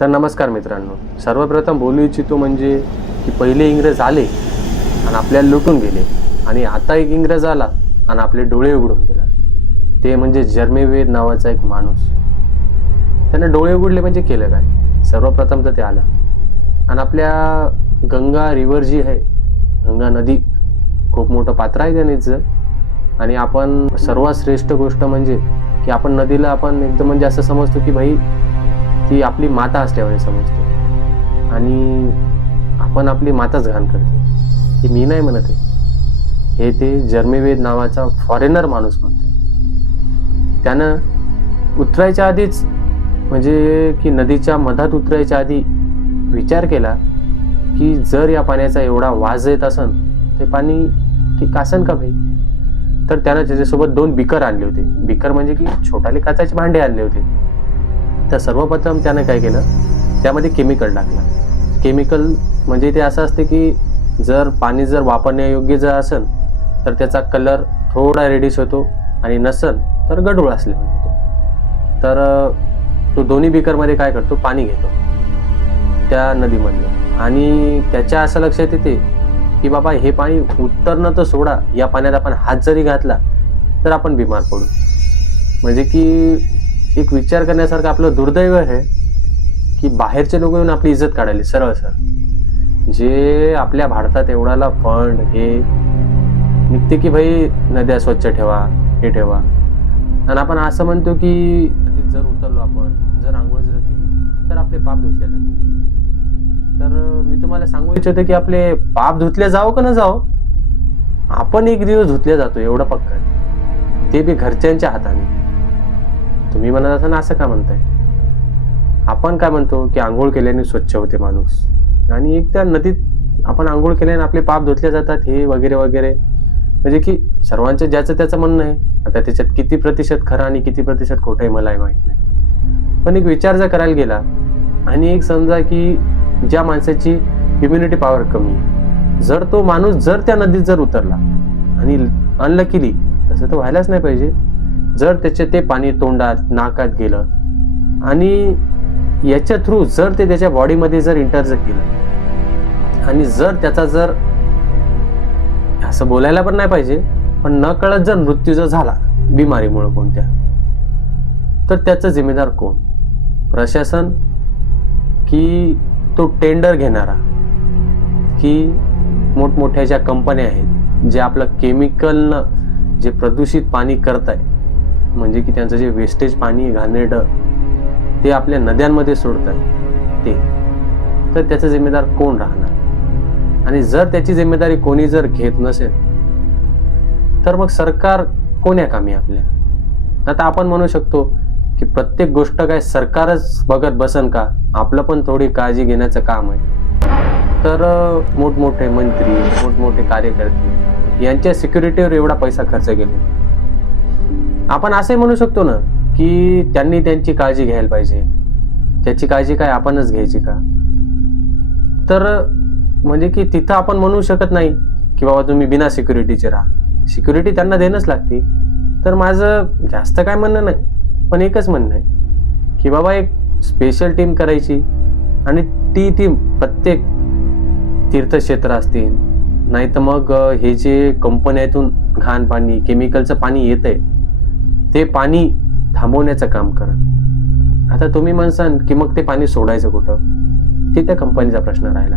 तर नमस्कार मित्रांनो, सर्वप्रथम बोलू इच्छितो म्हणजे की पहिले इंग्रज आले आणि आपल्याला लुटून गेले आणि आता एक इंग्रज आला आणि आपले डोळे उघडून गेला. ते म्हणजे जर्मेवेद नावाचा एक माणूस. त्याने डोळे उघडले म्हणजे केलं काय? सर्वप्रथम तर ते आलं आणि आपल्या गंगा रिव्हर जी आहे, गंगा नदी, खूप मोठं पात्र आहे त्या नदीचं. आणि आपण सर्वात श्रेष्ठ गोष्ट म्हणजे की आपण नदीला आपण एकदम म्हणजे असं समजतो की भाई ती आपली माता असल्यावर समजतो आणि आपण आपली माताच घाण करतो. हे मी नाही म्हणत आहे, हे ते जर्मेवेद नावाचा फॉरेनर माणूस म्हणतोय. त्यानं उतरायच्या आधीच म्हणजे की नदीच्या मधात उतरायच्या आधी विचार केला की जर या पाण्याचा एवढा वास येत असन ते पाणी ठीक असन का भाई. तर त्यानं त्याच्यासोबत 2 बिकर आणले होते. बिकर म्हणजे की छोटाले काचाचे भांडे आणले होते. तर सर्वप्रथम त्यानं काय केलं, त्यामध्ये केमिकल टाकलं. केमिकल म्हणजे ते असं असते की जर पाणी जर वापरण्यायोग्य जर असेल तर त्याचा कलर थोडा रेडिश होतो आणि नसेल तर गढूळ असले होतो. तर तो दोन्ही बिकरमध्ये काय करतो, पाणी घेतो त्या नदीमधलं आणि त्याच्या असं लक्षात येते की बाबा हे पाणी उतरणं तर सोडा, या पाण्यात आपण हात जरी घातला तर आपण बिमार पडू. म्हणजे की एक विचार करण्यासारखं आपलं दुर्दैव आहे की बाहेरचे लोक येऊन आपली इज्जत काढायला सरळ सर. जे आपल्या भारतात एवढाला फंड हे निघते की भाई नद्या स्वच्छ ठेवा, हे ठेवा, आणि आपण असं म्हणतो की नदीत जर उतरलो आपण, जर आंघोळ जर केली तर आपले पाप धुतले जाते. तर मी तुम्हाला सांगू इच्छितो की आपले पाप धुतले जावं का न जावं, आपण एक दिवस धुतले जातो एवढं पक्का, ते बी घरच्यांच्या हाताने. तुम्ही म्हणत असाल असं का म्हणताय? आपण काय म्हणतो की आंघोळ केल्याने स्वच्छ होते माणूस आणि एक त्या नदीत आपण आंघोळ केल्याने आपले पाप धुतले जातात, हे वगैरे वगैरे. म्हणजे की सर्वांचं ज्याचं त्याचं म्हणणं आहे. आता त्याच्यात किती प्रतिशत खरं आणि किती प्रतिशत खोटं आहे मलाही माहित नाही. पण एक विचार जर करायला गेला आणि एक समजा की ज्या माणसाची इम्युनिटी पॉवर कमी आहे, जर तो माणूस जर त्या नदीत जर उतरला आणि अनलकीली, तसं तर व्हायलाच नाही पाहिजे, जर त्याचे ते पाणी तोंडात नाकात गेलं आणि याच्या थ्रू जर ते त्याच्या बॉडीमध्ये जर इंटर जर केलं आणि जर त्याचा जर असं बोलायला पण नाही पाहिजे पण न कळत जर मृत्यू जर झाला बिमारीमुळे कोणत्या, तर त्याचा जिम्मेदार कोण? प्रशासन की तो टेंडर घेणारा की मोठमोठ्या ज्या कंपन्या आहेत जे आपलं केमिकलनं जे प्रदूषित पाणी करताय, म्हणजे की त्यांचं जे वेस्टेज पाणी घाणेरडं ते आपल्या नद्यांमध्ये सोडताय ते, तर त्याचा जिम्मेदार कोण राहणार? आणि जर त्याची जिम्मेदारी कोणी जर घेत नसेल तर मग सरकार कोण्या कामी आपल्या? आता आपण म्हणू शकतो की प्रत्येक गोष्ट काय सरकारच बघत बसन का, आपलं पण थोडी काळजी घेण्याचं काम आहे. तर मोठमोठे मंत्री, मोठमोठे कार्यकर्ते यांच्या सिक्युरिटीवर एवढा पैसा खर्च केला. आपण असंही म्हणू शकतो ना की त्यांनी त्यांची काळजी घ्यायला पाहिजे. त्याची काळजी काय आपणच घ्यायची का? तर म्हणजे की तिथं आपण म्हणू शकत नाही की बाबा तुम्ही बिना सिक्युरिटीचे राहा, सिक्युरिटी त्यांना देणंच लागते. तर माझं जास्त काय म्हणणं नाही, पण एकच म्हणणं आहे की बाबा एक स्पेशल टीम करायची आणि ती टीम प्रत्येक तीर्थक्षेत्र असतील, नाही तर मग हे जे कंपन्यातून घाण पाणी, केमिकलचं पाणी येतंय ते पाणी थांबवण्याचं काम करा. आता तुम्ही म्हणसान की मग ते पाणी सोडायचं कुठं, ते त्या कंपनीचा प्रश्न राहिला.